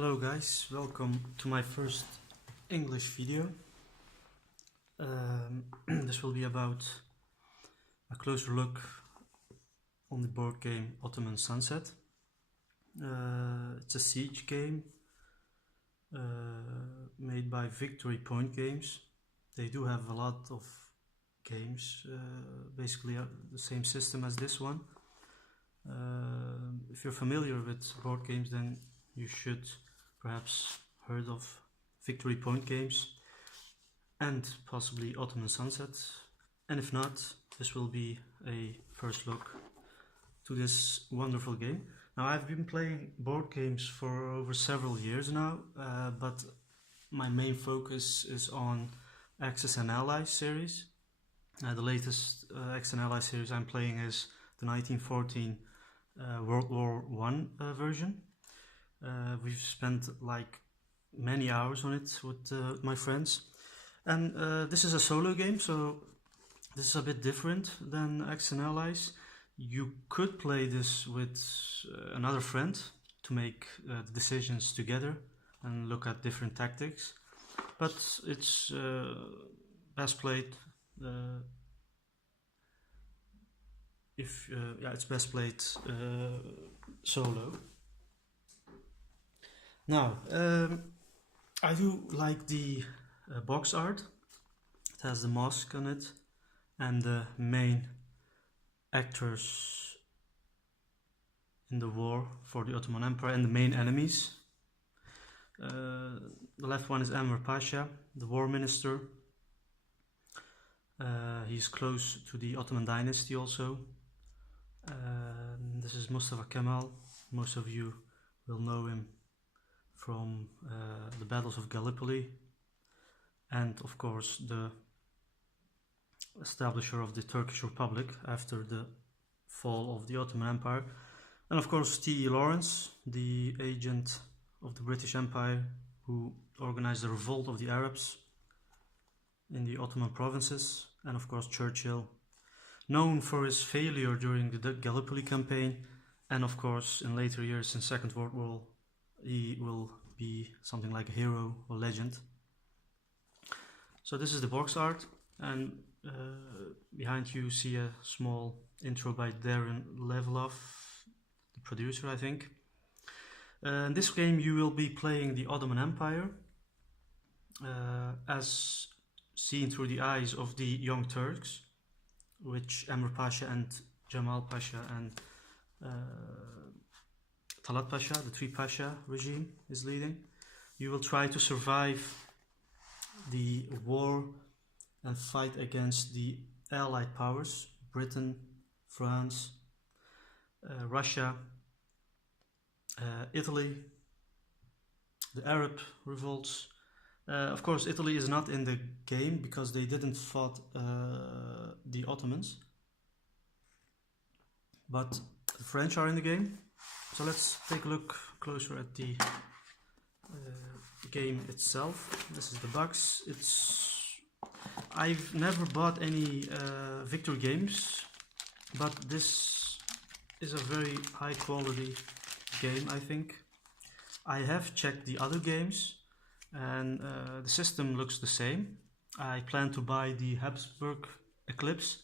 Hello guys, welcome to my first English video. This will be about a closer look on the board game Ottoman Sunset. It's a siege game made by Victory Point Games. They do have a lot of games, basically the same system as this one. If you're familiar with board games, then you should perhaps heard of Victory Point Games and possibly Ottoman Sunset, and if not, this will be a first look to this wonderful game. Now, I've been playing board games for over several years now, but my main focus is on Axis and Allies series. The latest Axis and Allies series I'm playing is the 1914 World War I version. We've spent like many hours on it with my friends, and this is a solo game, so this is a bit different than Axis and Allies. You could play this with another friend to make the decisions together and look at different tactics, but it's best played it's best played solo. Now, I do like the box art. It has the mosque on it and the main actors in the war for the Ottoman Empire and the main enemies. The left one is Enver Pasha, the war minister. He's close to the Ottoman dynasty also. This is Mustafa Kemal. Most of you will know him from the battles of Gallipoli, and of course the establisher of the Turkish Republic after the fall of the Ottoman Empire, and of course T.E. Lawrence, the agent of the British Empire who organized the revolt of the Arabs in the Ottoman provinces, and of course Churchill, known for his failure during the Gallipoli campaign, and of course in later years in Second World War he will be something like a hero or legend. So this is the box art, and behind you see a small intro by Darren Leveloff, the producer, I think. In this game you will be playing the Ottoman Empire as seen through the eyes of the Young Turks, which Enver Pasha and Jamal Pasha and Talat Pasha, the three Pasha regime, is leading. You will try to survive the war and fight against the Allied powers, Britain, France, Russia, Italy, the Arab revolts. Of course, Italy is not in the game because they didn't fight the Ottomans, but the French are in the game. So let's take a look closer at the game itself. This is the box. I've never bought any Victory games, but this is a very high quality game, I think. I have checked the other games and the system looks the same. I plan to buy the Habsburg Eclipse.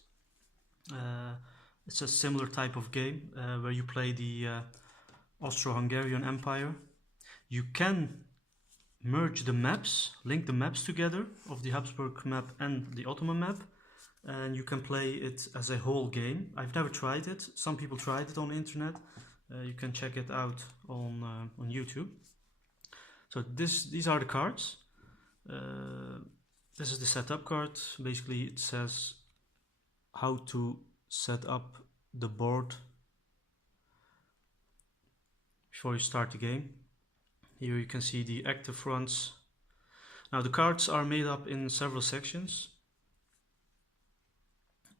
It's a similar type of game where you play the Austro-Hungarian Empire. You can merge the maps, link the maps together of the Habsburg map and the Ottoman map, and you can play it as a whole game. I've never tried it. Some people tried it on the internet. You can check it out on YouTube. So these are the cards. This is the setup card. Basically it says how to set up the board before you start the game. Here you can see the active fronts. Now the cards are made up in several sections,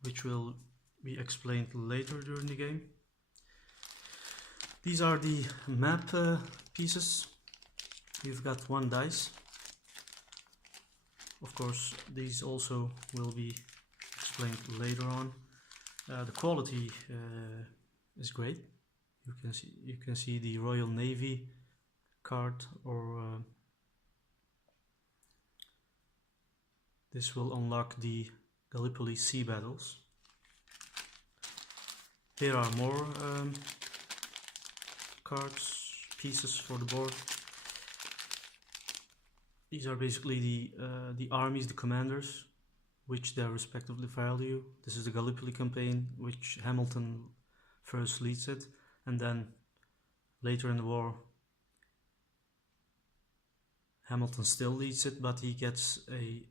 which will be explained later during the game. These are the map pieces. You've got one dice. Of course, these also will be explained later on. The quality is great. You can see the Royal Navy card, or this will unlock the Gallipoli sea battles. Here are more cards, pieces for the board. These are basically the armies, the commanders, which they respectively value. This is the Gallipoli campaign, which Hamilton first leads it, and then later in the war Hamilton still leads it, but he gets a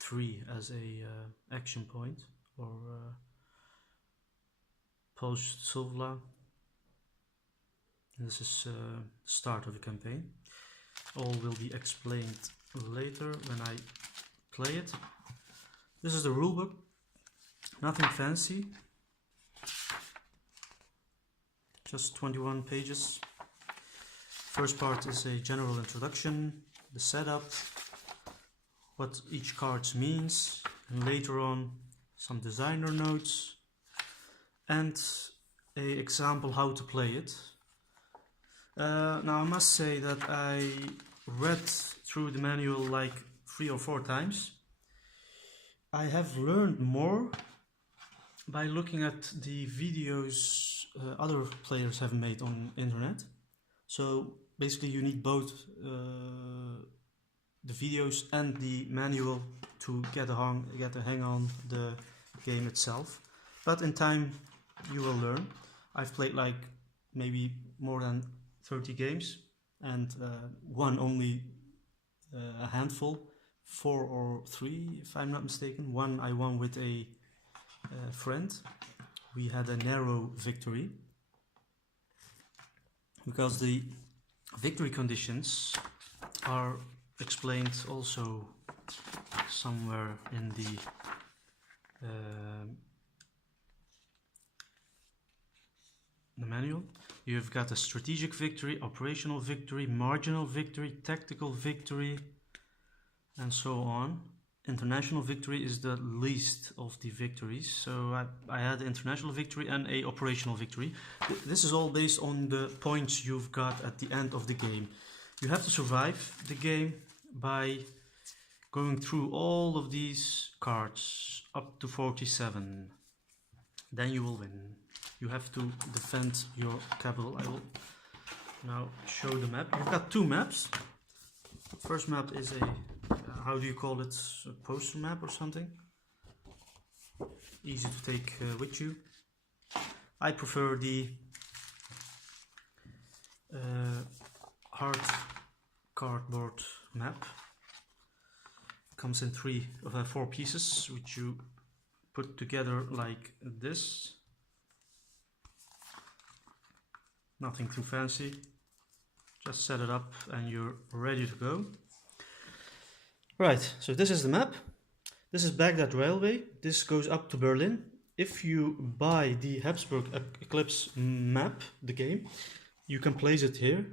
3 as a action point, or post-Suvla. This is the start of the campaign. All will be explained later when I play it. This is the rulebook, nothing fancy, just 21 pages. First part is a general introduction, the setup, what each card means, and later on some designer notes and an example how to play it. Now I must say that I read through the manual like 3 or 4 times. I have learned more by looking at the videos other players have made on internet. So basically you need both the videos and the manual to get a hang on the game itself. But in time you will learn. I've played like maybe more than 30 games and won only a handful, 4 or 3 if I'm not mistaken. One I won with a friend. We had a narrow victory because the victory conditions are explained also somewhere in the manual. You've got a strategic victory, operational victory, marginal victory, tactical victory, and so on. International victory is the least of the victories. So I had an international victory and a operational victory. This is all based on the points you've got at the end of the game. You have to survive the game by going through all of these cards up to 47. Then you will win. You have to defend your capital. I will now show the map. You've got 2 maps. First map is a how do you call it, a poster map or something? Easy to take with you. I prefer the hard cardboard map. Comes in 4 pieces, which you put together like this. Nothing too fancy. Just set it up and you're ready to go. Right, so this is the map. This is Baghdad Railway. This goes up to Berlin. If you buy the Habsburg Eclipse map, the game, you can place it here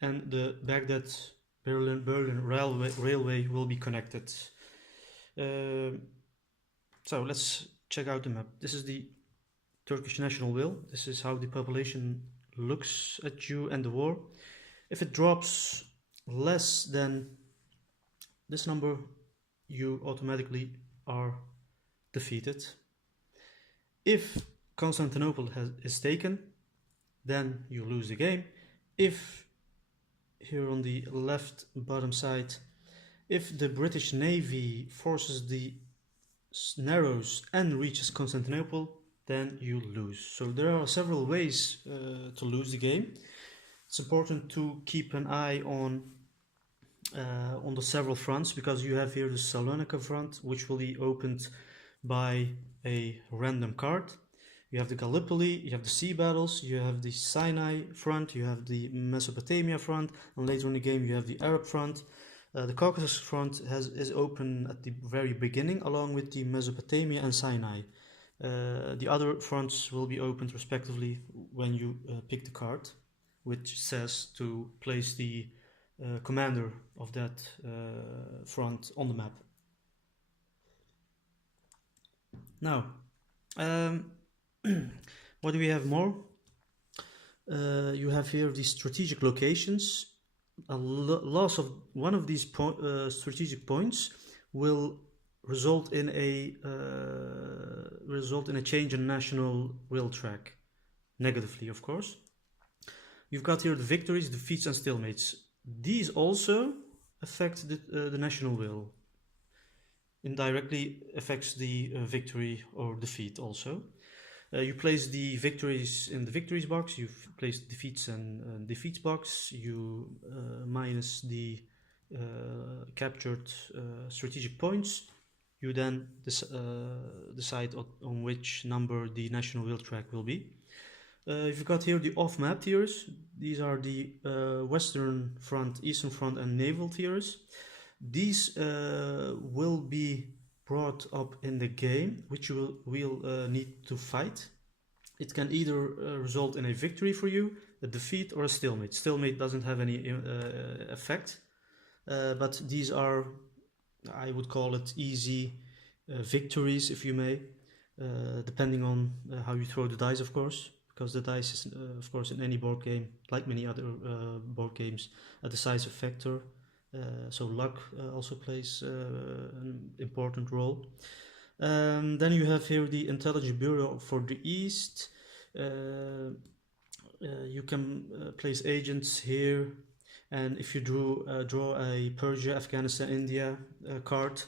and the Baghdad Berlin railway will be connected. So let's check out the map. This is the Turkish national will. This is how the population looks at you and the war. If it drops less than this number, you automatically are defeated. If Constantinople is taken, then you lose the game. If, here on the left bottom side, if the British Navy forces the Narrows and reaches Constantinople, then you lose. So there are several ways to lose the game. It's important to keep an eye on the several fronts, because you have here the Salonika front, which will be opened by a random card. You have the Gallipoli, you have the sea battles, you have the Sinai front, you have the Mesopotamia front, and later in the game you have the Arab front. The Caucasus front is open at the very beginning, along with the Mesopotamia and Sinai. The other fronts will be opened respectively when you pick the card, which says to place the commander of that front on the map. Now, what do we have more? You have here the strategic locations. loss of one of these strategic points will result in a change in national will track, negatively, of course. You've got here the victories, defeats, and stalemates. These also affect the national will. Indirectly affects the victory or defeat also. You place the victories in the victories box, you place defeats and defeats box, you minus the captured strategic points. You then decide on which number the national will track will be. You've got here the off-map tiers. These are the Western Front, Eastern Front, and Naval tiers. These will be brought up in the game, which you will need to fight. It can either result in a victory for you, a defeat, or a stalemate. Stalemate doesn't have any effect, but these are, I would call it, easy victories, if you may, depending on how you throw the dice, of course, because the dice is, of course, in any board game, like many other board games, a decisive factor. So luck also plays an important role. Then you have here the Intelligence Bureau for the East. You can place agents here, and if you draw a Persia, Afghanistan, India card,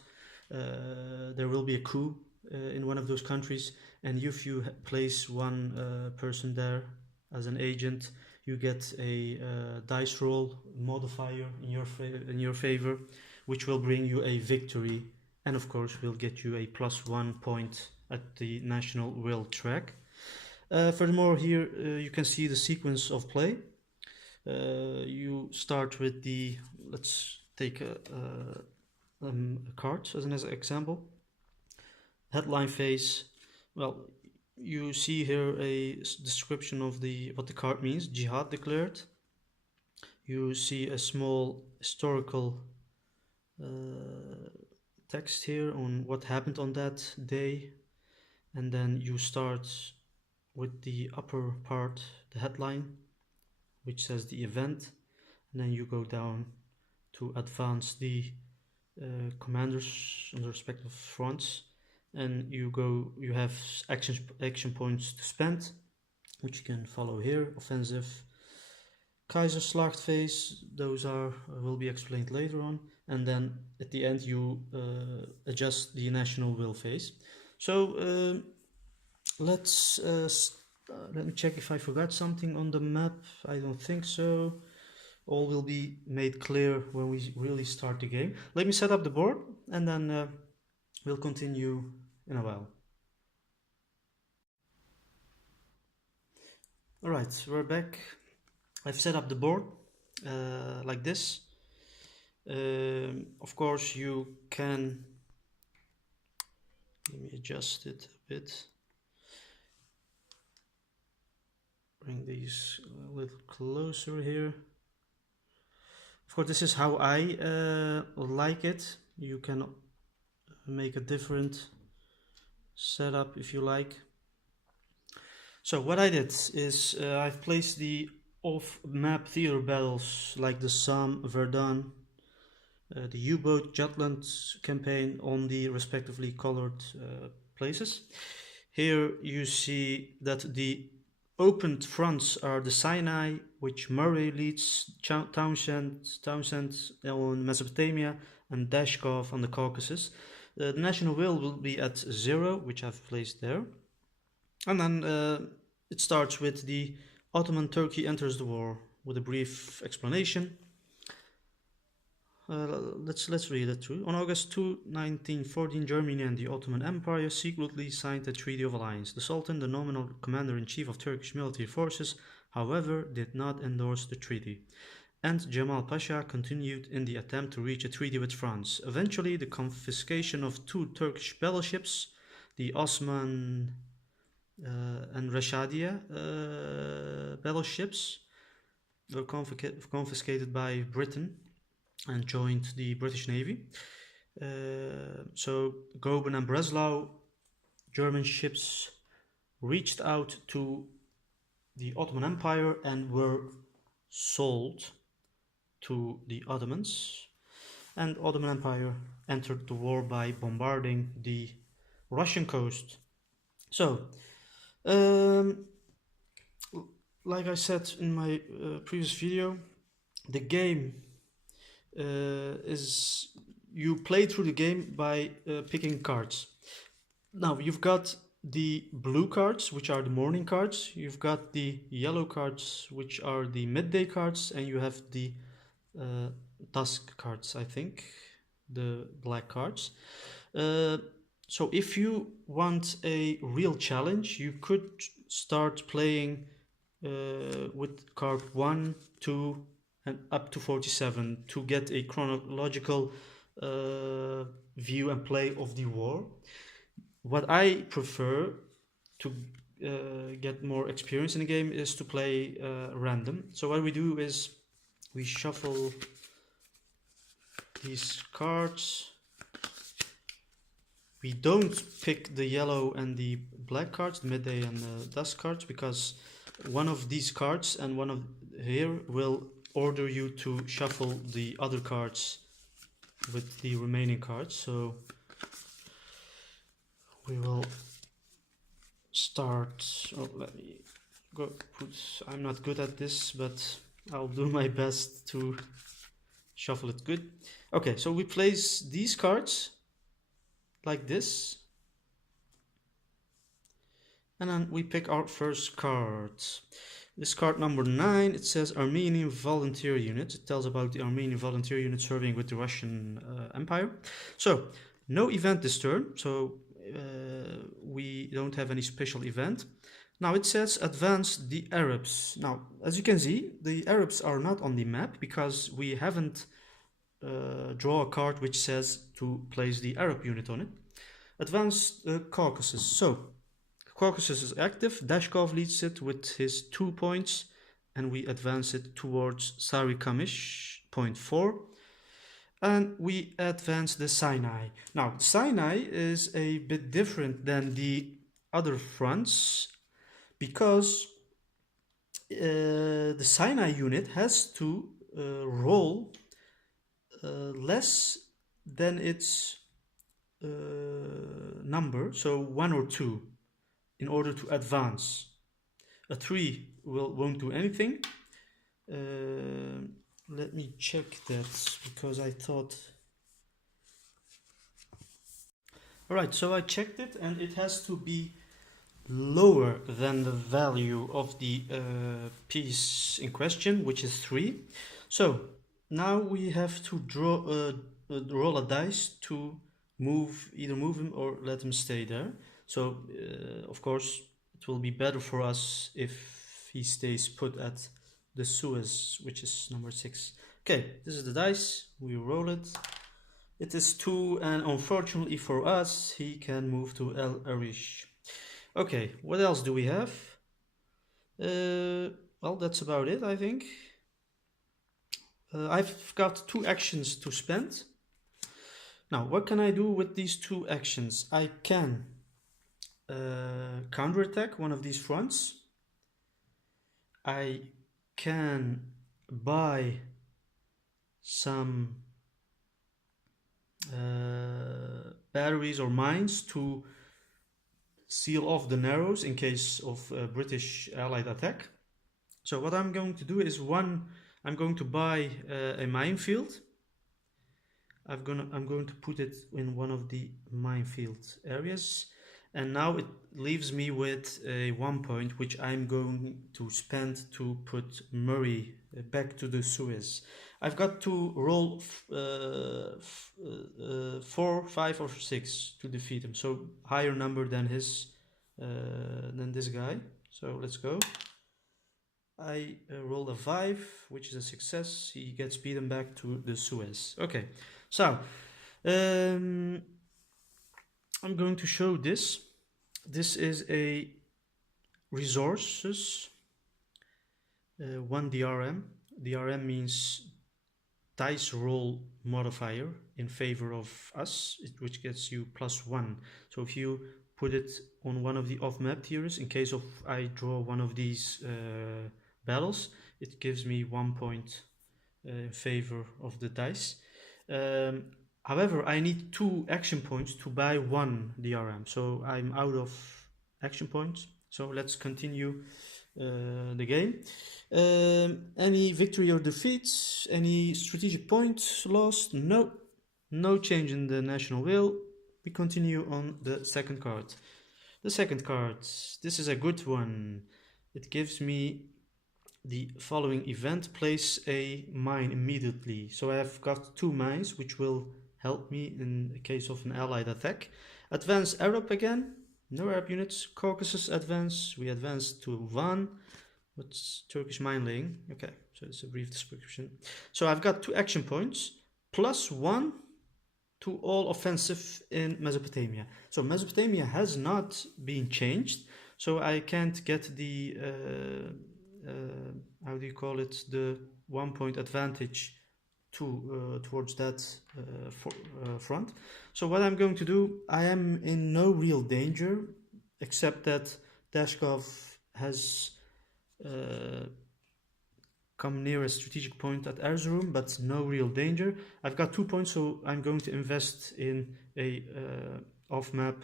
there will be a coup in one of those countries, and if you place one person there as an agent, you get a dice roll modifier in your favor, which will bring you a victory, and of course will get you a +1 point at the national will track. Furthermore, here you can see the sequence of play. You start with the, let's take a card as an example. Headline phase. Well, you see here a description of what the card means. Jihad declared. You see a small historical text here on what happened on that day, and then you start with the upper part, the headline, which says the event, and then you go down to advance the commanders on the respective fronts, and you have action points to spend, which you can follow here. Offensive, Kaiserslacht phase, those will be explained later on, and then at the end you adjust the national will phase. So let me check if I forgot something on the map. I don't think so. All will be made clear when we really start the game. Let me set up the board, and then we'll continue in a while. Alright, we're back. I've set up the board like this. Of course, you can, let me adjust it a bit. Bring these a little closer here. Of course, this is how I like it. You can make a different setup if you like. So what I did is I've placed the off-map theater battles like the Somme, Verdun, the U-boat Jutland campaign on the respectively colored places. Here you see that the opened fronts are the Sinai, which Murray leads, Townsend on Mesopotamia, and Dashkov on the Caucasus. The national will be at 0, which I've placed there. And then it starts with the Ottoman Turkey enters the war, with a brief explanation. Let's read it through. On August 2, 1914, Germany and the Ottoman Empire secretly signed a treaty of alliance. The Sultan, the nominal commander-in-chief of Turkish military forces, however, did not endorse the treaty, and Jamal Pasha continued in the attempt to reach a treaty with France. Eventually, the confiscation of 2 Turkish battleships, the Osman and Rashadia battleships, were confiscated by Britain and joined the British Navy. So Goben and Breslau German ships reached out to the Ottoman Empire and were sold to the Ottomans, and Ottoman Empire entered the war by bombarding the Russian coast. So, um, like I said in my previous video, the game is you play through the game by picking cards. Now you've got the blue cards, which are the morning cards. You've got the yellow cards, which are the midday cards, and you have the dusk cards, I think, the black cards. So if you want a real challenge, you could start playing with card 1, 2, and up to 47 to get a chronological view and play of the war. What I prefer to get more experience in the game is to play random. So what we do is we shuffle these cards. We don't pick the yellow and the black cards, the midday and the dusk cards, because one of these cards and one of here will order you to shuffle the other cards with the remaining cards. So we will start. Oh, let me go put. I'm not good at this, but I'll do my best to shuffle it good. Okay, so we place these cards like this, and then we pick our first card. This card number 9, it says Armenian Volunteer Unit. It tells about the Armenian Volunteer Unit serving with the Russian Empire. So, no event this turn, so we don't have any special event. Now it says advance the Arabs. Now, as you can see, the Arabs are not on the map because we haven't draw a card which says to place the Arab unit on it. Advance Caucasus. So, Caucasus is active. Dashkov leads it with his 2 points, and we advance it towards Sarikamish, point 4. And we advance the Sinai. Now, Sinai is a bit different than the other fronts because the Sinai unit has to roll less than its number, so 1 or 2, in order to advance. A 3 won't do anything. Let me check that because I thought. Alright, so I checked it and it has to be lower than the value of the piece in question, which is 3. So now we have to roll a dice to either move him or let him stay there. So of course it will be better for us if he stays put at the Suez, which is number 6. Okay, this is the dice. We roll it. It is 2, and unfortunately for us, he can move to El Arish. Okay, what else do we have? Well, that's about it, I think. I've got 2 actions to spend. Now, what can I do with these 2 actions? I can counterattack one of these fronts. I can buy some batteries or mines to seal off the narrows in case of British Allied attack. So what I'm going to do is I'm going to buy a minefield. I'm going to put it in one of the minefield areas, and now it leaves me with a 1 point which I'm going to spend to put Murray back to the Suez. I've got to roll 4, 5 or 6 to defeat him, so higher number than this guy. So let's go. I roll a 5, which is a success. He gets beaten back to the Suez. Okay, so I'm going to show this. This is a resources 1 DRM. DRM means dice roll modifier in favor of us, which gets you +1. So if you put it on one of the off-map tiers, in case of I draw one of these battles, it gives me 1 point in favor of the dice. However, I need 2 action points to buy 1 DRM, so I'm out of action points. So let's continue the game. Any victory or defeats? Any strategic points lost? No. No change in the national will. We continue on the second card. The second card, this is a good one. It gives me the following event: place a mine immediately. So I have got 2 mines, which will help me in the case of an allied attack. Advance Arab again. No Arab units. Caucasus advance. We advance to Van. What's Turkish mine laying? Okay, so it's a brief description. So I've got 2 action points, plus 1 to all offensive in Mesopotamia. So Mesopotamia has not been changed, so I can't get the how do you call it, the 1 point advantage towards that front. So what I'm going to do, I am in no real danger, except that Dashkov has come near a strategic point at Erzurum, but no real danger. I've got 2 points, so I'm going to invest in a off-map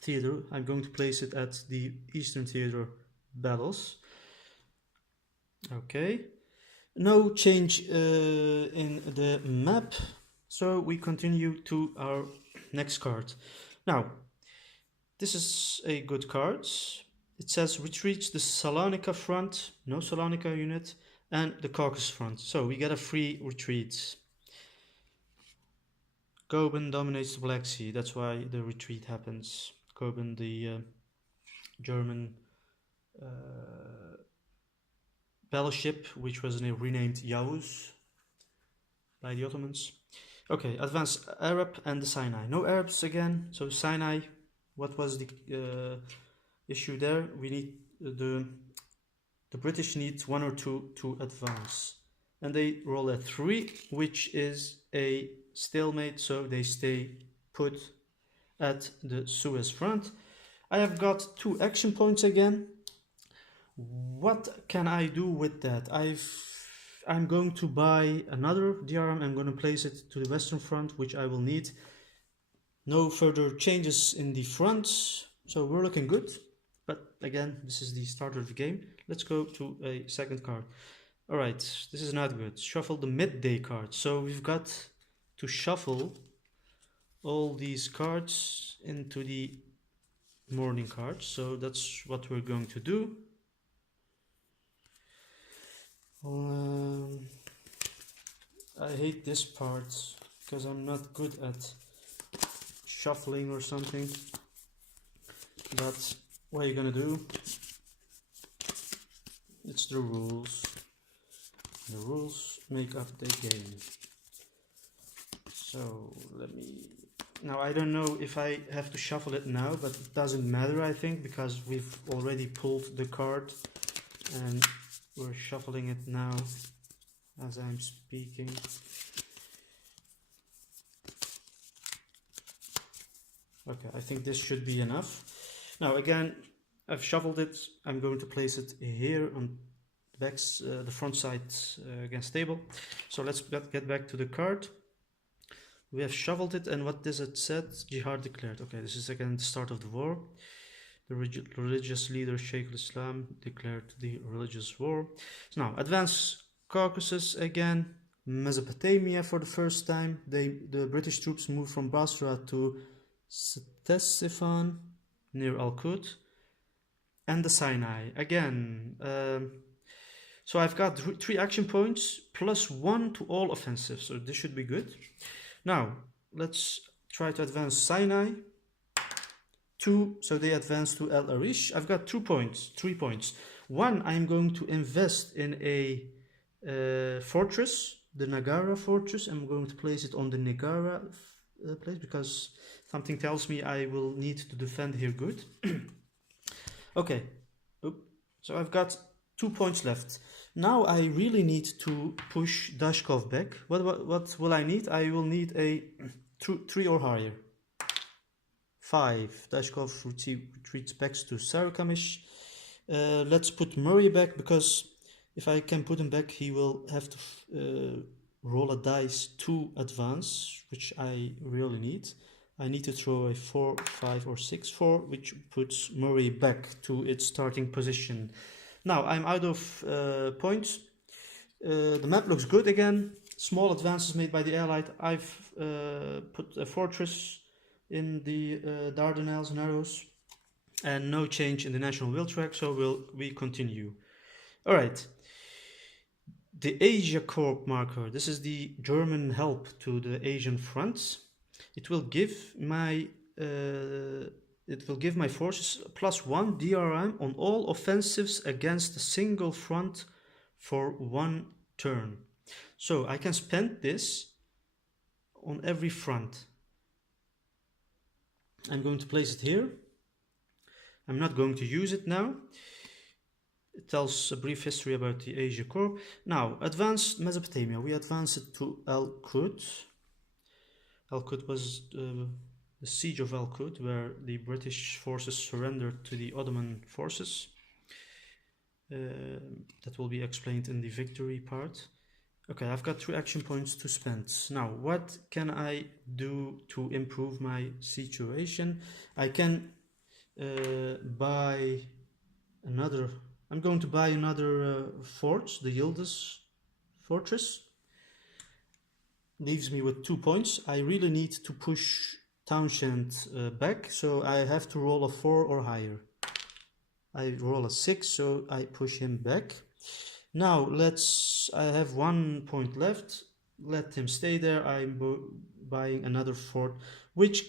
theater. I'm going to place it at the Eastern Theater battles. Okay, no change in the map, so we continue to our next card. Now, this is a good card. It says retreats the Salonika front, no Salonika unit, and the Caucasus front. So we get a free retreat. Goeben dominates the Black Sea. That's why the retreat happens. Goeben, the German battleship, which was renamed Yavuz by the Ottomans. Okay, advance Arab and the Sinai. No Arabs again. So Sinai, what was the issue there? We need the British need 1 or 2 to advance, and they roll a 3, which is a stalemate, so they stay put at the Suez front. I have got 2 action points again. What can I do with that? I'm going to buy another DRM. I'm going to place it to the Western front, which I will need. No further changes in the front, so we're looking good. But again, this is the start of the game. Let's go to a second card. All right, this is not good. Shuffle the midday card. So we've got to shuffle all these cards into the morning cards. So that's what we're going to do. I hate this part because I'm not good at shuffling or something. But what are you gonna do? It's the rules. The rules make up the game. So let me... Now I don't know if I have to shuffle it now, but it doesn't matter, I think, because we've already pulled the card and we're shuffling it now as I'm speaking. Okay, I think this should be enough. Now again, I've shuffled it. I'm going to place it here on the front side against table. So let's get back to the card. We have shuffled it, and what does it said? Jihad declared. Okay, this is again the start of the war. The religious leader Sheikh al-Islam declared the religious war. So now, advance Caucasus again. Mesopotamia for the first time. The British troops moved from Basra to Ctesiphon near Al-Qud. And the Sinai again. So I've got 3 action points plus 1 to all offensives. So this should be good. Now, let's try to advance Sinai. 2, so they advance to El Arish. I've got 3 points. 1, I'm going to invest in a fortress, the Nagara fortress. I'm going to place it on the Nagara place because something tells me I will need to defend here good. Okay, so I've got 2 points left. Now I really need to push Dashkov back. What will I need? I will need a 3 or higher. 5. Dashkov retreats back to Sarikamish. Let's put Murray back because If I can put him back, he will have to roll a dice to advance, which I really need. I need to throw a 4, 5 or 6, 4, which puts Murray back to its starting position. Now I'm out of points. The map looks good again. Small advances made by the Allied. I've put a fortress in the Dardanelles narrows, and no change in the national will track, so we continue. All right. The Asia Corps marker. This is the German help to the Asian front. It will give my forces +1 DRM on all offensives against a single front for 1 turn. So I can spend this on every front. I'm going to place it here. I'm not going to use it now. It tells a brief history about the Asia Corps. Now, advanced Mesopotamia. We advance it to Al-Qud. Al-Qud was the siege of Al-Qud, where the British forces surrendered to the Ottoman forces. That will be explained in the victory part. Okay, I've got 3 action points to spend. Now, what can I do to improve my situation? I can buy another... I'm going to buy another fort, the Yildiz fortress. Leaves me with 2 points. I really need to push Townshend back, so I have to roll a 4 or higher. I roll a 6, so I push him back. Now I have 1 point left. Let him stay there. I'm buying another fort, which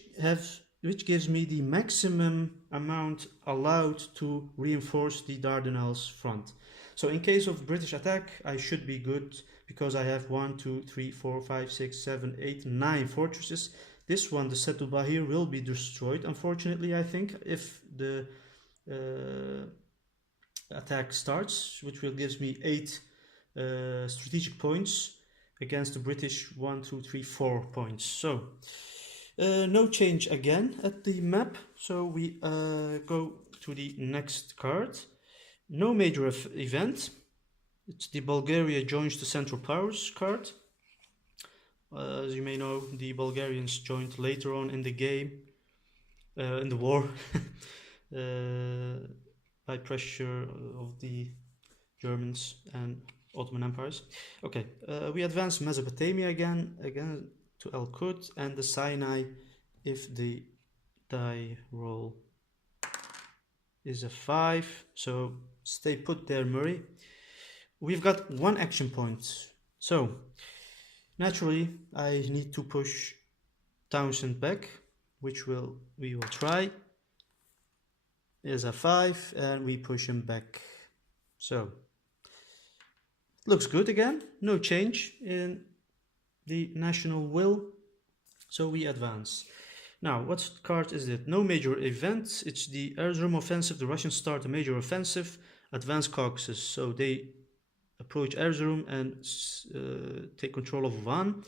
gives me the maximum amount allowed to reinforce the Dardanelles front. So in case of British attack, I should be good because I have 1, 2, 3, 4, 5, 6, 7, 8, 9 fortresses. This one, the Setu Bahir, will be destroyed, unfortunately, I think, if the attack starts, which will give me 8 strategic points against the British 1, 2, 3, 4 points. So no change again at the map, so we go to the next card. No major event. It's the Bulgaria joins the Central Powers card. As you may know, the Bulgarians joined later on in the game, in the war, by pressure of the Germans and Ottoman empires. Okay, we advance Mesopotamia again to Al-Qud and the Sinai if the die roll is a 5. So stay put there, Murray. We've got 1 action point. So naturally I need to push Townshend back, which we will try. Is a 5 and we push him back. So looks good again. No change in the national will, so we advance. Now, what card is it? No major event. It's the Erzurum offensive. The Russians start a major offensive, advance Caucasus. So they approach Erzurum and take control of Van.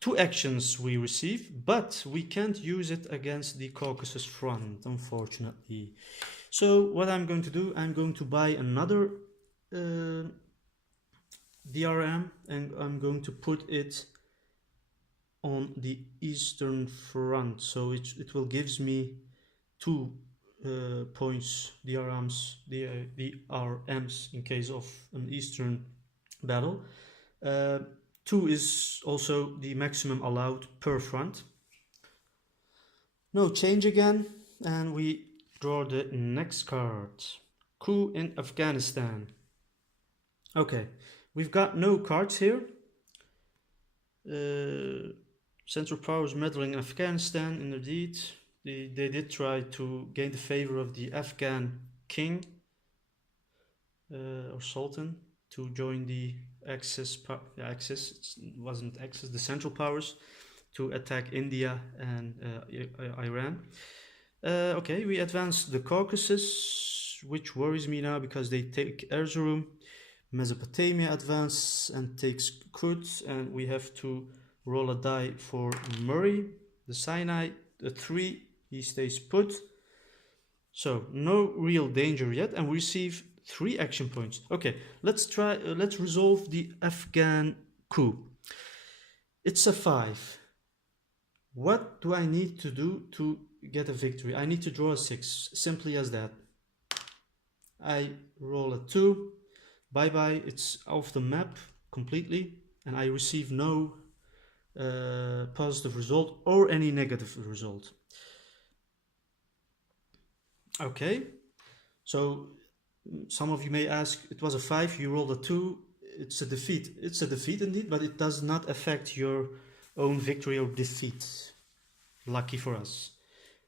2 actions we receive, but we can't use it against the Caucasus front, unfortunately. So what I'm going to do, I'm going to buy another DRM and I'm going to put it on the eastern front, so it will gives me 2 points DRMs in case of an eastern battle. 2 is also the maximum allowed per front. No change again, and we draw the next card. Coup in Afghanistan. Okay, we've got no cards here. Central Powers meddling in Afghanistan. Indeed, they did try to gain the favor of the Afghan king or sultan to join the Axis, it wasn't Axis, the Central Powers, to attack India and Iran. Okay, we advanced the Caucasus, which worries me now because they take Erzurum. Mesopotamia advance and takes Quds, and we have to roll a die for Murray. The Sinai, the 3, he stays put. So no real danger yet, and we receive 3 action points. Okay, let's try. Let's resolve the Afghan coup. It's a 5. What do I need to do to get a victory? I need to draw a 6. Simply as that. I roll a 2. Bye bye. It's off the map completely, and I receive no positive result or any negative result. Okay, so some of you may ask, it was a 5, you rolled a 2, it's a defeat. It's a defeat indeed, but it does not affect your own victory or defeat. Lucky for us.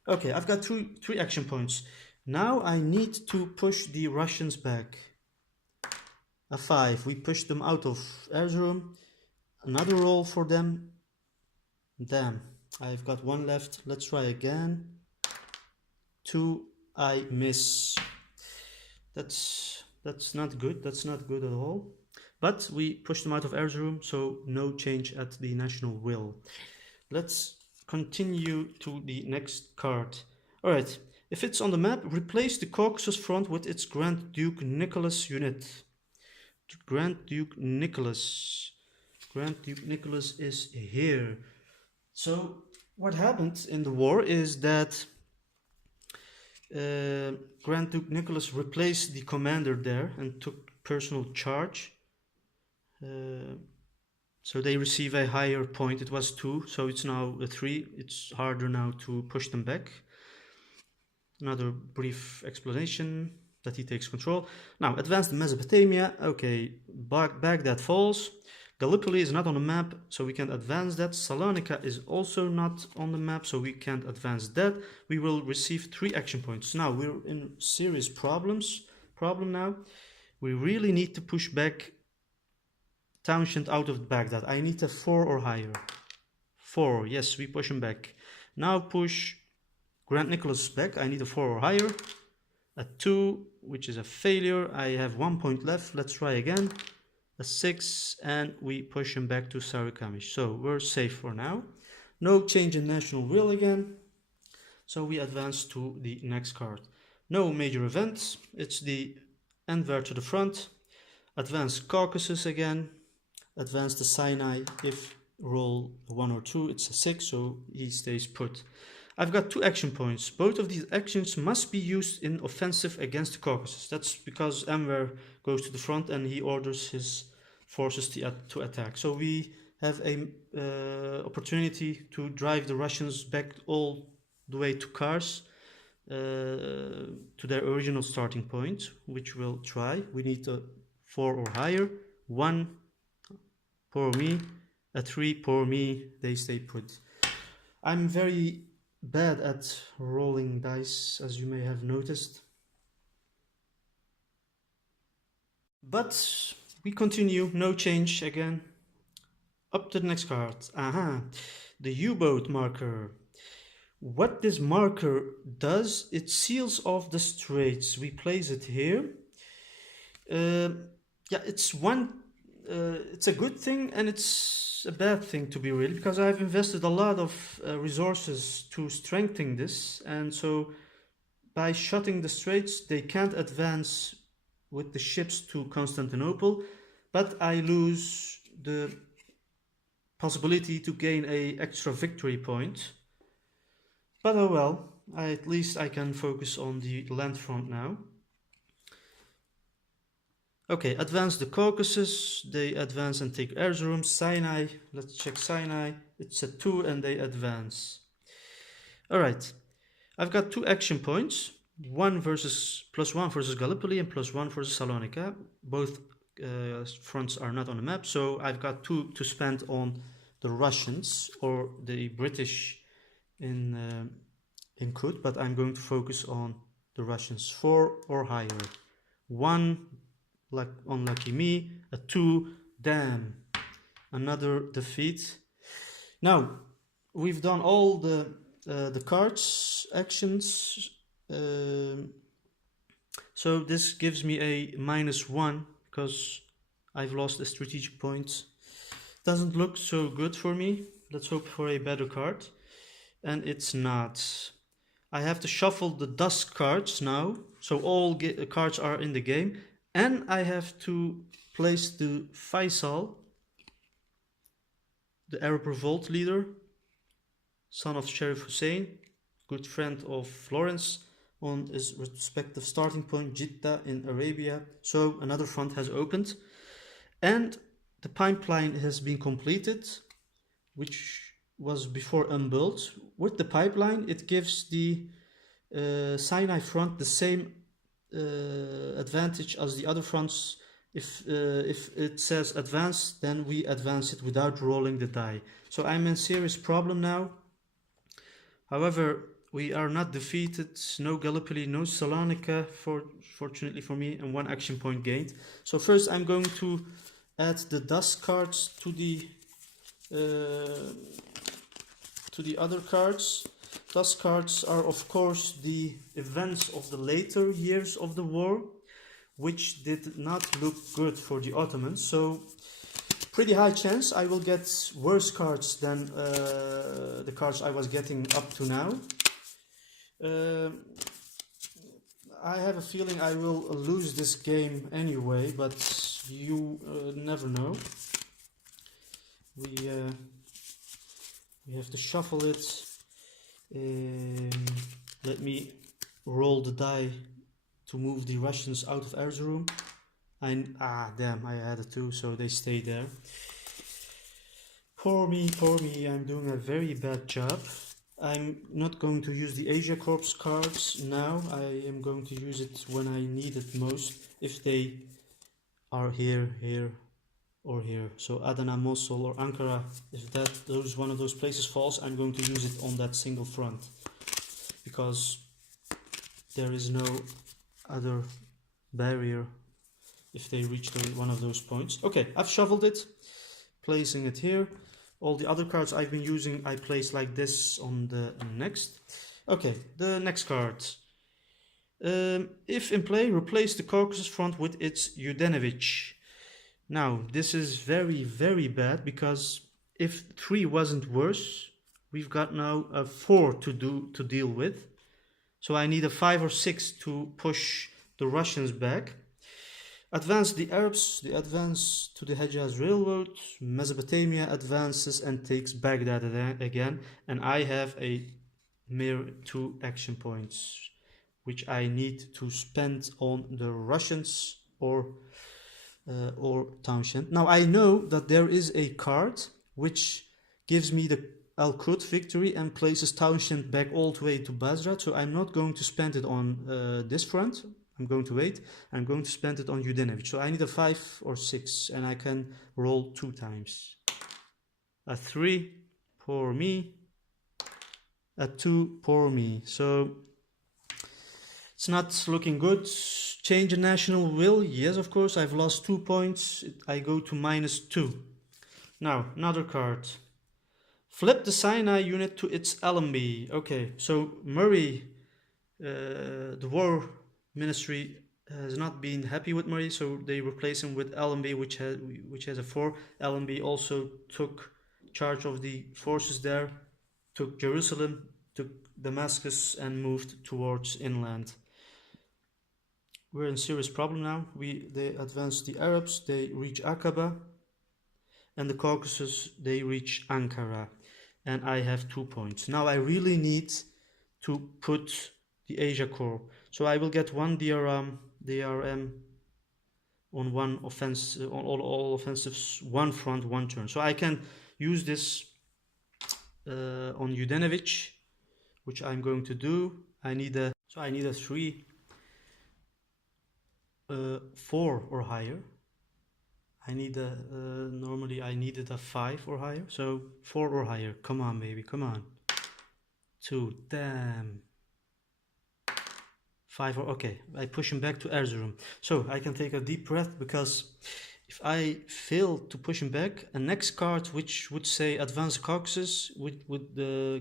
Okay, I've got 3 action points. Now I need to push the Russians back. A 5, we push them out of Erzurum. Another roll for them. Damn, I've got 1 left. Let's try again. 2, I miss. That's not good. That's not good at all. But we pushed them out of Erzurum, so no change at the national will. Let's continue to the next card. All right. If it's on the map, replace the Caucasus front with its Grand Duke Nicholas unit. Grand Duke Nicholas. Grand Duke Nicholas is here. So what happened in the war is that Grand Duke Nicholas replaced the commander there and took personal charge. So they receive a higher point. It was 2, so it's now a 3. It's harder now to push them back. Another brief explanation that he takes control. Now, advanced Mesopotamia. Okay, Baghdad falls. Gallipoli is not on the map, so we can't advance that. Salonika is also not on the map, so we can't advance that. We will receive 3 action points. Now, we're in serious problem now. We really need to push back Townshend out of Baghdad. I need a 4 or higher. 4, yes, we push him back. Now push Grand Nicholas back. I need a 4 or higher. A 2, which is a failure. I have 1 point left. Let's try again. A 6, and we push him back to Sarikamish. So we're safe for now. No change in national will again. So we advance to the next card. No major events. It's the Enver to the front. Advance Caucasus again. Advance the Sinai. If roll 1 or 2, it's a 6, so he stays put. I've got 2 action points. Both of these actions must be used in offensive against the Caucasus. That's because Enver goes to the front and he orders his forces to attack. So we have a opportunity to drive the Russians back all the way to Kars, to their original starting point, which we'll try. We need a 4 or higher. 1, poor me. A 3, poor me. They stay put. I'm very bad at rolling dice, as you may have noticed. But we continue, no change again. Up to the next card. Aha, the U-boat marker. What this marker does, it seals off the straits. We place it here. Yeah, it's a good thing and it's a bad thing, to be real, because I've invested a lot of resources to strengthen this, and so by shutting the straits they can't advance with the ships to Constantinople, but I lose the possibility to gain a extra victory point. But oh well, at least I can focus on the land front now. Okay, advance the Caucasus. They advance and take Erzurum. Sinai, let's check Sinai. It's a 2 and they advance. Alright, I've got 2 action points. +1 versus Gallipoli and +1 versus Salonika. Both fronts are not on the map, so I've got 2 to spend on the Russians or the British in Kut, but I'm going to focus on the Russians. 4 or higher. 1, like unlucky me. A 2, damn, another defeat. Now we've done all the cards actions, so this gives me a -1 because I've lost a strategic point. Doesn't look so good for me. Let's hope for a better card, and it's not. I have to shuffle the dusk cards now, so all cards are in the game, And I have to place the Faisal, the Arab revolt leader, son of Sheriff Hussein, good friend of Florence, on his respective starting point, Jeddah in Arabia. So another front has opened. And the pipeline has been completed, which was before unbuilt. With the pipeline, it gives the Sinai front the same advantage as the other fronts. If it says advance, then we advance it without rolling the die. So I'm in serious problem now. However, we are not defeated. No Gallipoli, no Salonika, fortunately for me, and 1 action point gained. So first I'm going to add the dust cards to the other cards. Dust cards are of course the events of the later years of the war, which did not look good for the Ottomans. So pretty high chance I will get worse cards than the cards I was getting up to now. I have a feeling I will lose this game anyway, but you never know. We have to shuffle it. Let me roll the die to move the Russians out of Erzurum. Damn, I added 2, so they stay there. Poor me, I'm doing a very bad job. I'm not going to use the Asia Corps cards now. I am going to use it when I need it most, if they are here, or here. So Adana, Mosul or Ankara, if those one of those places falls, I'm going to use it on that single front, because there is no other barrier if they reach one of those points. Okay, I've shuffled it, placing it here. All the other cards I've been using, I place like this on the next. Okay, the next card. If in play, replace the Caucasus front with its Yudenovich. Now, this is very, very bad, because if 3 wasn't worse, we've got now a 4 to deal with. So I need a 5 or 6 to push the Russians back. Advance the Arabs, they advance to the Hejaz Railroad. Mesopotamia advances and takes Baghdad again. And I have a mere 2 action points, which I need to spend on the Russians or Townshend. Now I know that there is a card which gives me the Al-Qud victory and places Townshend back all the way to Basra, so I'm not going to spend it on this front. I'm going to wait. I'm going to spend it on Yudenovich. So I need a 5 or 6, and I can roll 2 times. A 3, poor me. A 2, poor me. So it's not looking good. Change in national will. Yes, of course. I've lost 2 points. I go to -2. Now, another card. Flip the Sinai unit to its Allenby. Okay, so Murray, the war ministry has not been happy with Murray, so they replace him with Allenby, which has a 4. Allenby also took charge of the forces there, took Jerusalem, took Damascus, and moved towards inland. We're in serious problem now. They advance the Arabs, they reach Aqaba, and the Caucasus, they reach Ankara, and I have 2 points. Now I really need to put the Asia Corps. So I will get 1 DRM on one offense, on all offensives, 1 front, 1 turn. So I can use this on Yudenovich, which I'm going to do. I need a 3, 4 or higher. I need normally I needed a 5 or higher, so 4 or higher. Come on, baby, come on. 2, damn. 5 or, okay, I push him back to Erzurum. So I can take a deep breath, because if I fail to push him back, a next card which would say advance Caucasus would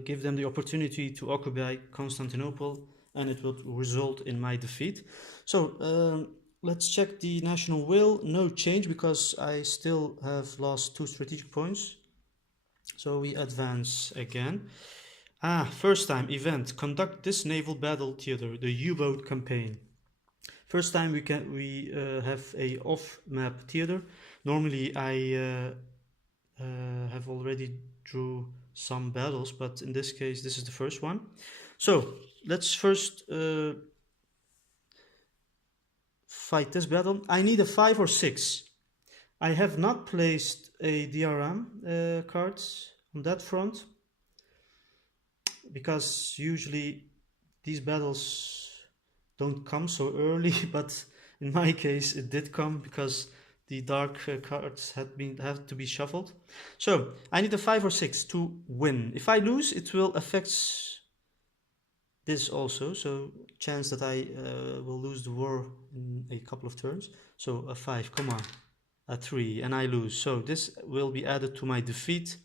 give them the opportunity to occupy Constantinople, and it would result in my defeat. So let's check the national will. No change, because I still have lost 2 strategic points. So we advance again. First time event. Conduct this naval battle theater, the U-boat campaign. First time we have a off-map theater. Normally I have already drew some battles, but in this case this is the first one. So let's first fight this battle. I need a 5 or 6. I have not placed a DRM cards on that front because usually these battles don't come so early, but in my case it did come because the dark cards had to be shuffled. So I need a 5 or 6 to win. If I lose, it will affect this also, so chance that I will lose the war in a couple of turns. So a 5, come on, a 3, and I lose. So this will be added to my defeat.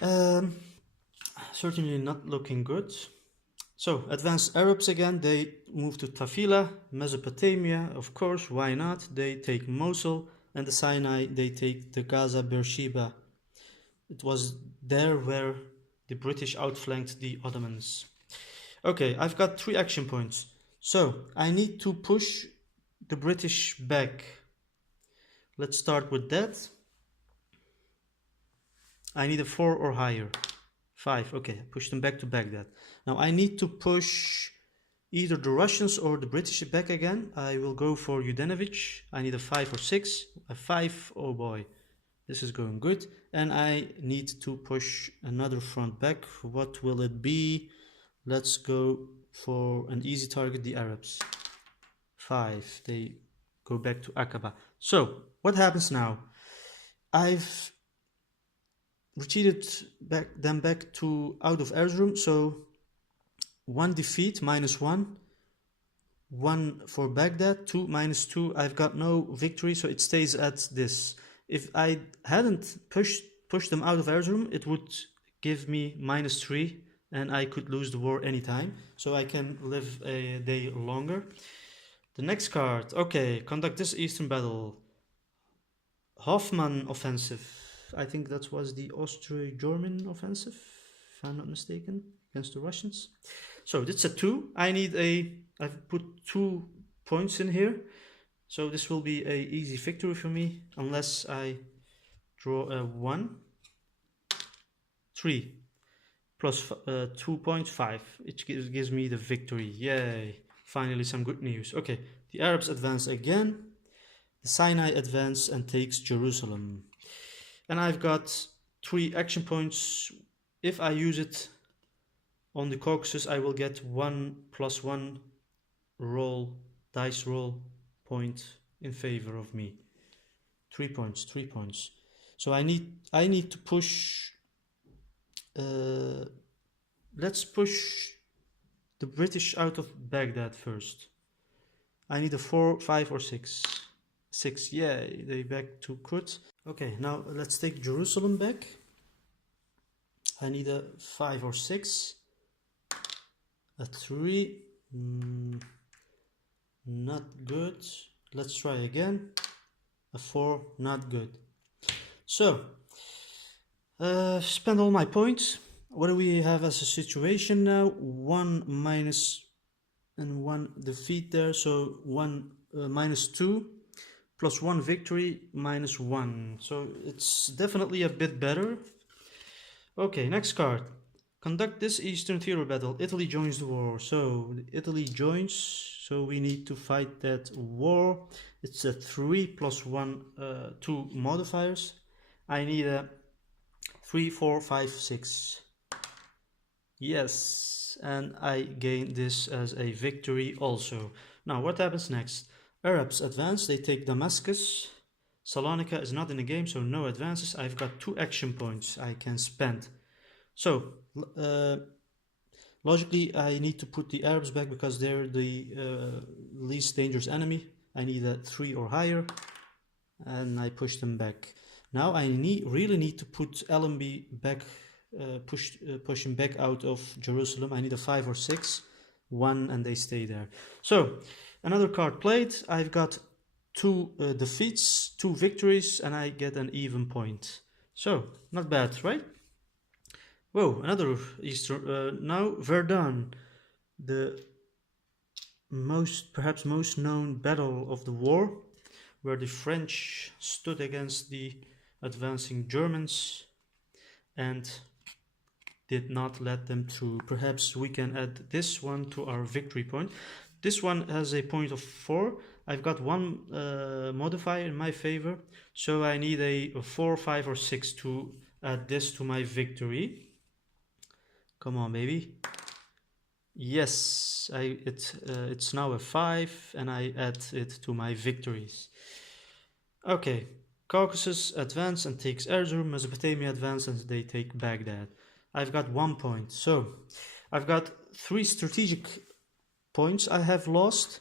Certainly not looking good. So advanced Arabs again, they move to Tafila, Mesopotamia, of course, why not? They take Mosul, and the Sinai, they take the Gaza, Beersheba. It was there where the British outflanked the Ottomans. Okay, I've got 3 action points. So I need to push the British back. Let's start with that. I need a 4 or higher. 5, okay, push them back to Baghdad. Now I need to push either the Russians or the British back again. I will go for Yudenovich. I need a 5 or 6. A 5, oh boy, this is going good. And I need to push another front back. What will it be? Let's go for an easy target, the Arabs. 5, they go back to Aqaba. So what happens now? I've retreated back to out of Erzurum, so 1 defeat, -1, 1 for Baghdad, 2 -2. I've got no victory, so it stays at this. If I hadn't pushed them out of Erzurum, it would give me -3, and I could lose the war anytime, so I can live a day longer. The next card, okay, conduct this eastern battle. Hoffman offensive. I think that was the Austro-German offensive, if I'm not mistaken, against the Russians. So it's a 2. I've put 2 points in here. So this will be a easy victory for me, unless I draw a 1. 3 plus 2.5. It gives me the victory. Yay. Finally some good news. Okay, the Arabs advance again. The Sinai advance and takes Jerusalem. And I've got 3 action points. If I use it on the Caucasus, I will get 1+1 dice roll point in favor of me. 3 points, 3 points. So I need to push. Let's push the British out of Baghdad first. I need a 4, 5, or 6. 6, yay, they back to Kut. Okay, now let's take Jerusalem back. I need a 5 or 6. A 3. Not good. Let's try again. A 4, not good. So, spend all my points. What do we have as a situation now? 1 minus and 1 defeat there. So 1 -2. +1 victory, -1. So it's definitely a bit better. Okay, next card. Conduct this Eastern theater battle. Italy joins the war. So Italy joins. So we need to fight that war. It's a 3 + 1, 2 modifiers. I need a 3, 4, 5, 6. Yes, and I gain this as a victory also. Now what happens next? Arabs advance, they take Damascus. Salonika is not in the game, so no advances. I've got 2 action points I can spend. So, logically, I need to put the Arabs back because they're the least dangerous enemy. I need a 3 or higher, and I push them back. Now I really need to put Allenby back, push him back out of Jerusalem. I need a 5 or 6, 1, and they stay there. So, another card played. I've got 2 defeats, 2 victories, and I get an even point. So, not bad, right? Whoa, another Easter. Now Verdun. The perhaps most known battle of the war, where the French stood against the advancing Germans and did not let them through. Perhaps we can add this one to our victory point. This one has a point of 4. I've got one modifier in my favor, so I need a 4, 5, or 6 to add this to my victory. Come on, baby. Yes, it's now a 5, and I add it to my victories. Okay, Caucasus advance and takes Erzurum, Mesopotamia advance and they take Baghdad. I've got 1 point, so I've got 3 strategic points I have lost.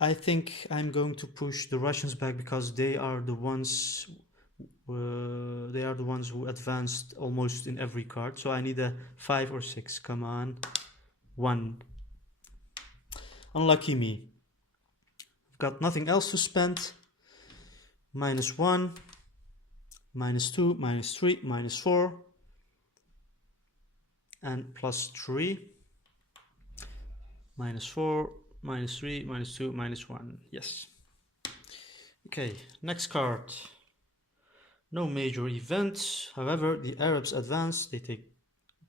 I think I'm going to push the Russians back because they are the ones who advanced almost in every card. So I need a 5 or 6. Come on. 1. Unlucky me. I've got nothing else to spend. -1, -2, -3, -4, and +3. -4, -3, -2, -1. Yes. Okay, next card. No major events. However, the Arabs advance. They take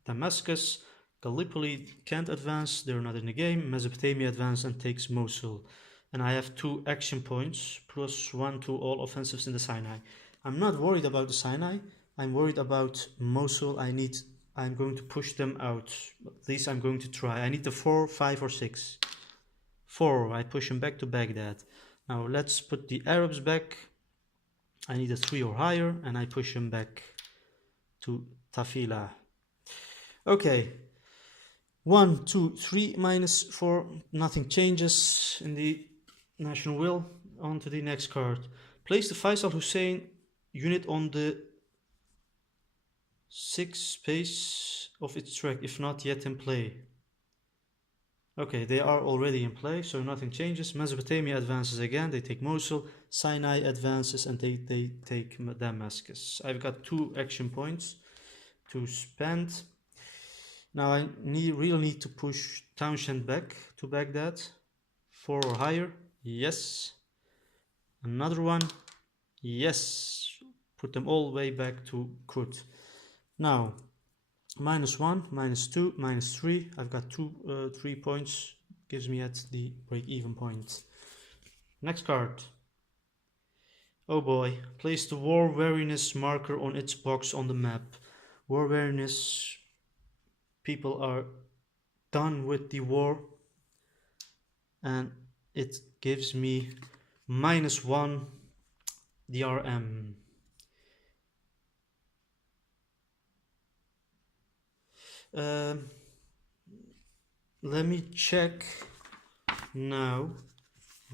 Damascus. Gallipoli can't advance. They're not in the game. Mesopotamia advance and takes Mosul. And I have 2 action points, +1 to all offensives in the Sinai. I'm not worried about the Sinai. I'm worried about Mosul. I'm going to push them out. At least I'm going to try. I need the 4, 5, or 6. 4. I push them back to Baghdad. Now let's put the Arabs back. I need a 3 or higher, and I push them back to Tafila. Okay. 1, 2, 3, -4. Nothing changes in the national will. On to the next card. Place the Faisal Hussein unit on the 6th space of its track, if not yet in play. Okay, they are already in play, so nothing changes. Mesopotamia advances again, they take Mosul. Sinai advances and they take Damascus. I've got 2 action points to spend. Now I really need to push Townshend back to Baghdad. 4 or higher. Yes. Another one. Yes. Put them all the way back to Kut. Now, -1, -2, -3. I've got 3 points. Gives me at the break-even point. Next card. Oh boy. Place the war weariness marker on its box on the map. War weariness. People are done with the war. And it gives me -1 DRM. Let me check now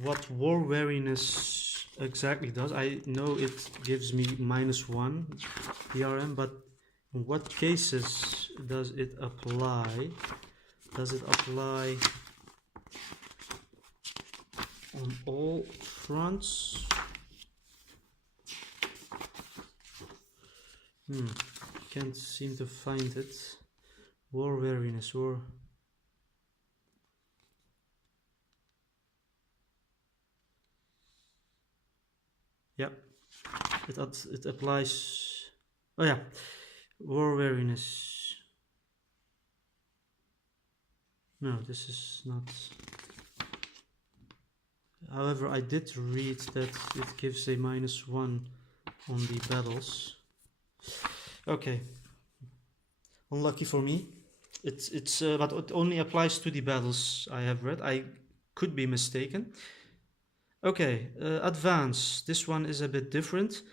what war weariness exactly does. I know it gives me -1 DRM, but in what cases does it apply? Does it apply on all fronts? Can't seem to find it. War weariness, war. Yeah, it applies. Oh yeah, war weariness. No, this is not. However, I did read that it gives a -1 on the battles. Okay. Unlucky for me. But it only applies to the battles I have read. I could be mistaken. Okay, advance. This one is a bit different.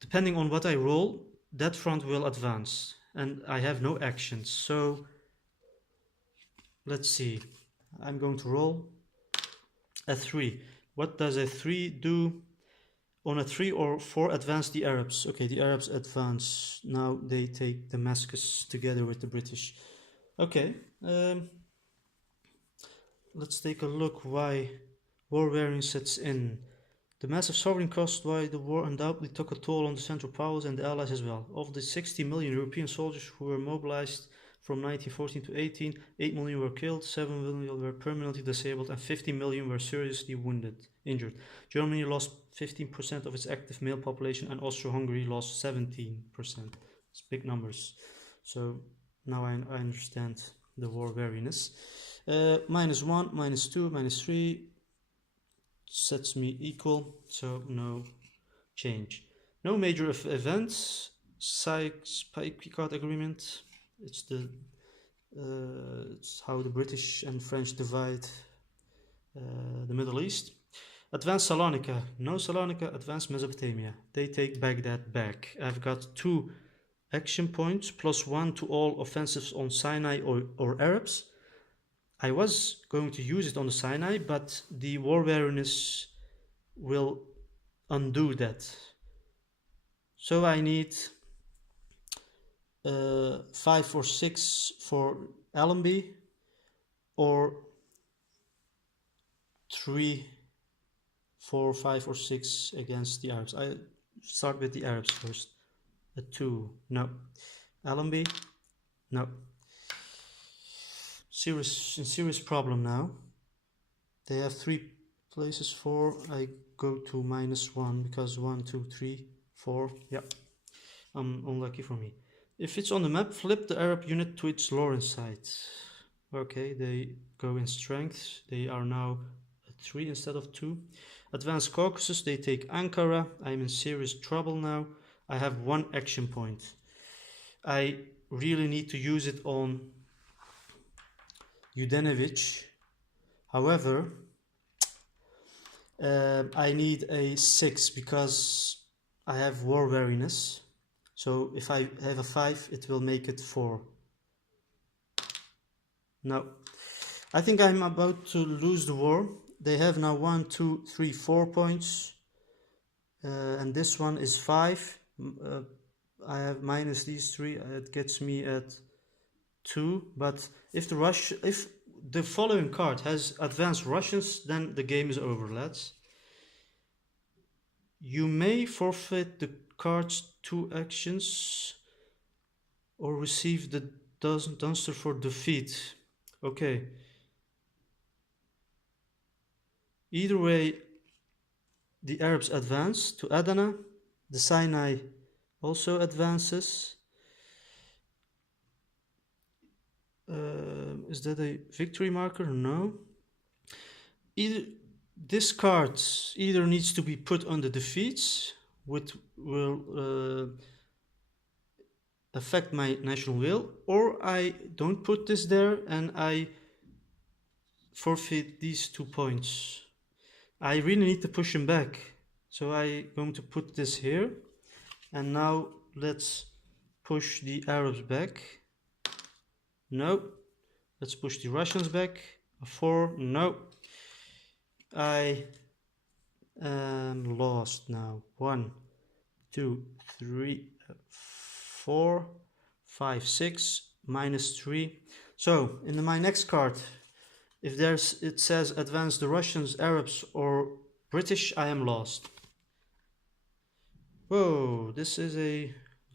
Depending on what I roll, that front will advance. And I have no actions. So, let's see. I'm going to roll a 3. What does a 3 do? On a 3 or 4, advance the Arabs. Okay, the Arabs advance. Now they take Damascus together with the British. Okay, let's take a look why war wearing sets in. The massive sovereign cost why the war undoubtedly took a toll on the Central Powers and the Allies as well. Of the 60 million European soldiers who were mobilized from 1914 to 18, 8 million were killed, 7 million were permanently disabled, and 50 million were seriously injured. Germany lost 15% of its active male population, and Austro-Hungary lost 17%. It's big numbers. So now I understand the war weariness. -1, -2, -3 sets me equal, so no change. No major events. Sykes-Picot Agreement. It's it's how the British and French divide the Middle East. Advanced Salonika. No Salonika. Advanced Mesopotamia. They take Baghdad back. I've got 2 action points, +1 to all offensives on Sinai or Arabs. I was going to use it on the Sinai, but the war weariness will undo that. So I need 5 or 6 for Allenby, or 3, 4, 5 or 6 against the Arabs. I start with the Arabs first. A 2, no. Allenby, no. Serious problem now. They have 3 places, 4. I go to -1 because 1, 2, 3, 4. Yeah, unlucky for me. If it's on the map, flip the Arab unit to its Lawrence side. Okay, they go in strength. They are now a 3 instead of 2. Advanced Caucasus, they take Ankara. I'm in serious trouble now. I have 1 action point. I really need to use it on Yudenovich. However, I need a 6 because I have war weariness. So if I have a 5, it will make it 4. No. I think I'm about to lose the war. They have now 1, 2, 3, 4 points. And this one is 5. I have minus these 3. It gets me at 2. But if the following card has advanced Russians, then the game is over, lads. You may forfeit the card's 2 actions or receive the Dunster for defeat. Okay. Either way, the Arabs advance to Adana. The Sinai also advances. Is that a victory marker? No. This card either needs to be put on the defeats, which will affect my national will, or I don't put this there and I forfeit these 2 points. I really need to push him back, so I'm going to put this here. And now let's push the Arabs back. No. Let's push the Russians back. A 4. No. I am lost now. 1, 2, 3, 4, 5, 6, -3. So in my next card, if it says advance the Russians, Arabs, or British, I am lost. Whoa, this is a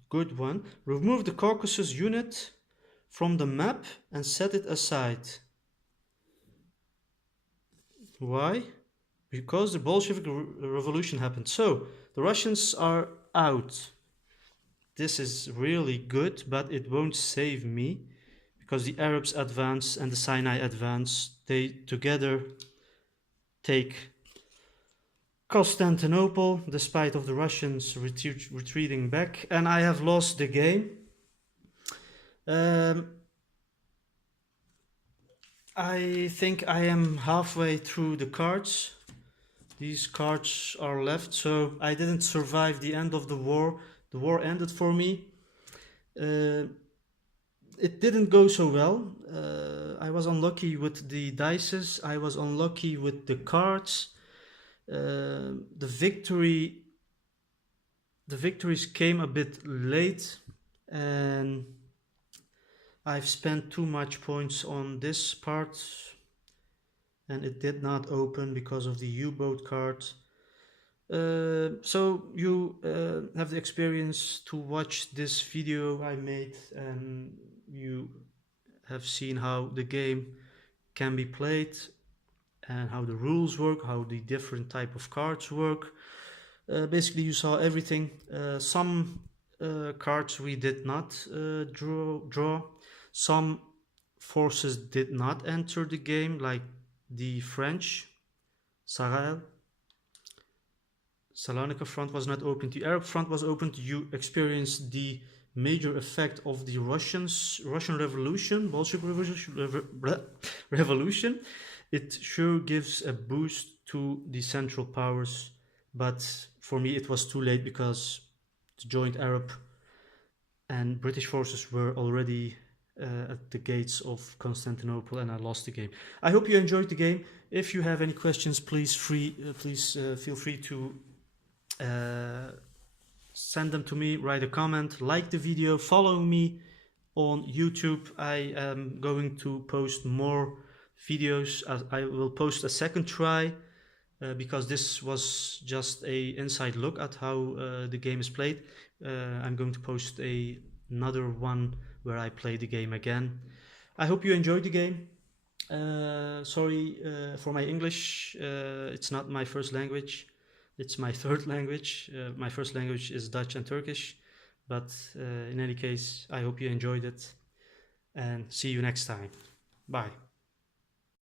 good one. Remove the Caucasus unit from the map and set it aside. Why? Because the Bolshevik Revolution happened. So the Russians are out. This is really good, but it won't save me because the Arabs advance and the Sinai advance. They together take Constantinople, despite of the Russians retreating back, and I have lost the game. I think I am halfway through the cards. These cards are left, so I didn't survive the end of the war. The war ended for me. It didn't go so well. I was unlucky with the dices. I was unlucky with the cards. The victories came a bit late, and I've spent too much points on this part, and it did not open because of the U-boat card. So you have the experience to watch this video I made, and you have seen how the game can be played and how the rules work, how the different type of cards work. Basically, you saw everything. Some cards we did not draw. Some forces did not enter the game, like the French, Sahel. Salonika front was not opened. The Arab front was opened. You experienced the major effect of the Russian Revolution, Bolshevik Revolution. It sure gives a boost to the Central Powers, but for me it was too late because the joint Arab and British forces were already at the gates of Constantinople, and I lost the game. I hope you enjoyed the game. If you have any questions, please feel free to send them to me, write a comment, like the video, follow me on YouTube. I am going to post more videos. I will post a second try because this was just a inside look at how the game is played. I'm going to post another one where I play the game again. I hope you enjoyed the game. Sorry for my English. It's not my first language. It's my third language. My first language is Dutch and Turkish. But in any case, I hope you enjoyed it. And see you next time. Bye.